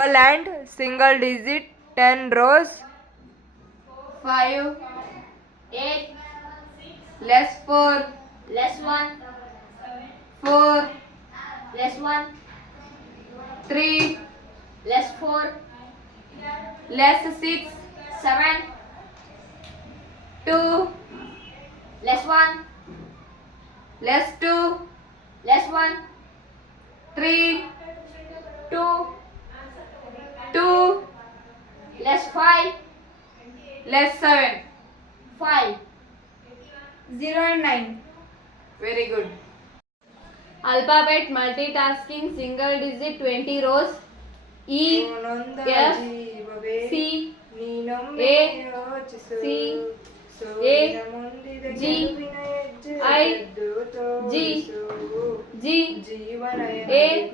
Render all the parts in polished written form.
and single digit 10 rows. 5, 8, Less 4, less 1, 4, less 1, 3, less 4, less 6, 7, 2, less 1, less 2, less 1, 3, 2, 2, less 5, less 7. 5. 0 and 9. Very good. Alphabet multitasking single digit 20 rows. E, F, C, A, C, A, G, I, G, G, A,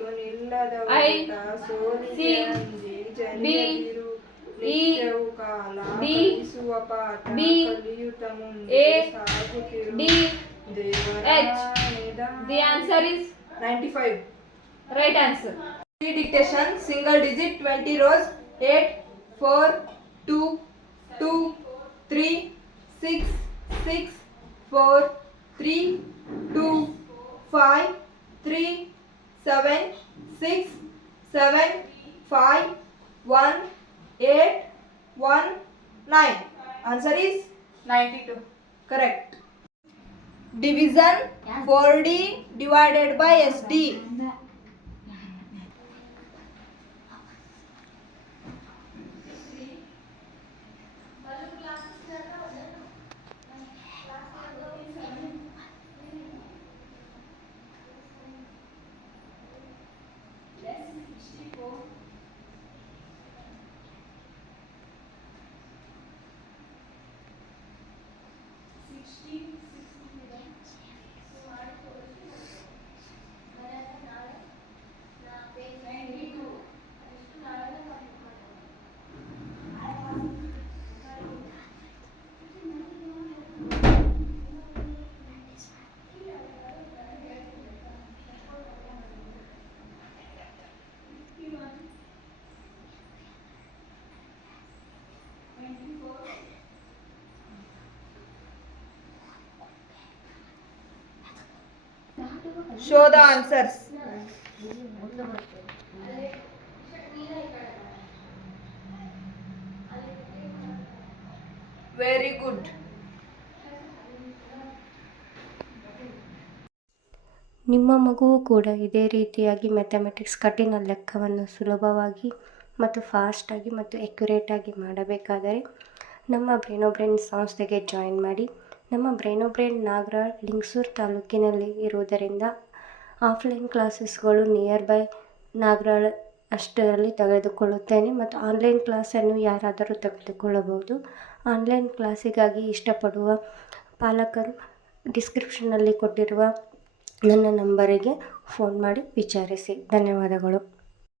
I, C, B, E, D, B, A, D, H. The answer is 95. right answer. Dictation single digit 20 rows. 8, 4, 2, 2, 3, 6, 6, 4, 3, 2, 5, 3, 7, 6, 7, 5, 1, 8, 1, 9. Answer is 92. Correct. Division 4D divided by SD. Show the answers. Very good. ನಿಮ್ಮ ಮಗುವು ಕೂಡ ಇದೇ ರೀತಿಯಾಗಿ mathematics ಕಠಿಣ ಲೆಕ್ಕವನ್ನು ಸುಲಭವಾಗಿ ಮತ್ತು ಫಾಸ್ಟಾಗಿ ಮತ್ತು ಎಕ್ಯುರೇಟಾಗಿ ಮಾಡಬೇಕಾದರೆ ನಮ್ಮ ಬ್ರೈನ್ ಸಂಸ್ಥೆಗೆ ಜಾಯಿನ್ ಮಾಡಿ. ನಮ್ಮ ಬ್ರೈನ್ ನಾಗರಾಳ್ ಲಿಂಗಸೂರು ತಾಲೂಕಿನಲ್ಲಿ ಇರುವುದರಿಂದ ಆಫ್ಲೈನ್ ಕ್ಲಾಸಸ್ಗಳು ನಿಯರ್ ಬೈ ನಾಗರಾಳ್ ಅಷ್ಟರಲ್ಲಿ ತೆಗೆದುಕೊಳ್ಳುತ್ತೇನೆ ಮತ್ತು ಆನ್ಲೈನ್ ಕ್ಲಾಸನ್ನು ಯಾರಾದರೂ ತೆಗೆದುಕೊಳ್ಳಬಹುದು. ಆನ್ಲೈನ್ ಕ್ಲಾಸಿಗಾಗಿ ಇಷ್ಟಪಡುವ ಪಾಲಕರು ಡಿಸ್ಕ್ರಿಪ್ಷನ್ನಲ್ಲಿ ಕೊಟ್ಟಿರುವ ನನ್ನ ನಂಬರಿಗೆ ಫೋನ್ ಮಾಡಿ ವಿಚಾರಿಸಿ. ಧನ್ಯವಾದಗಳು.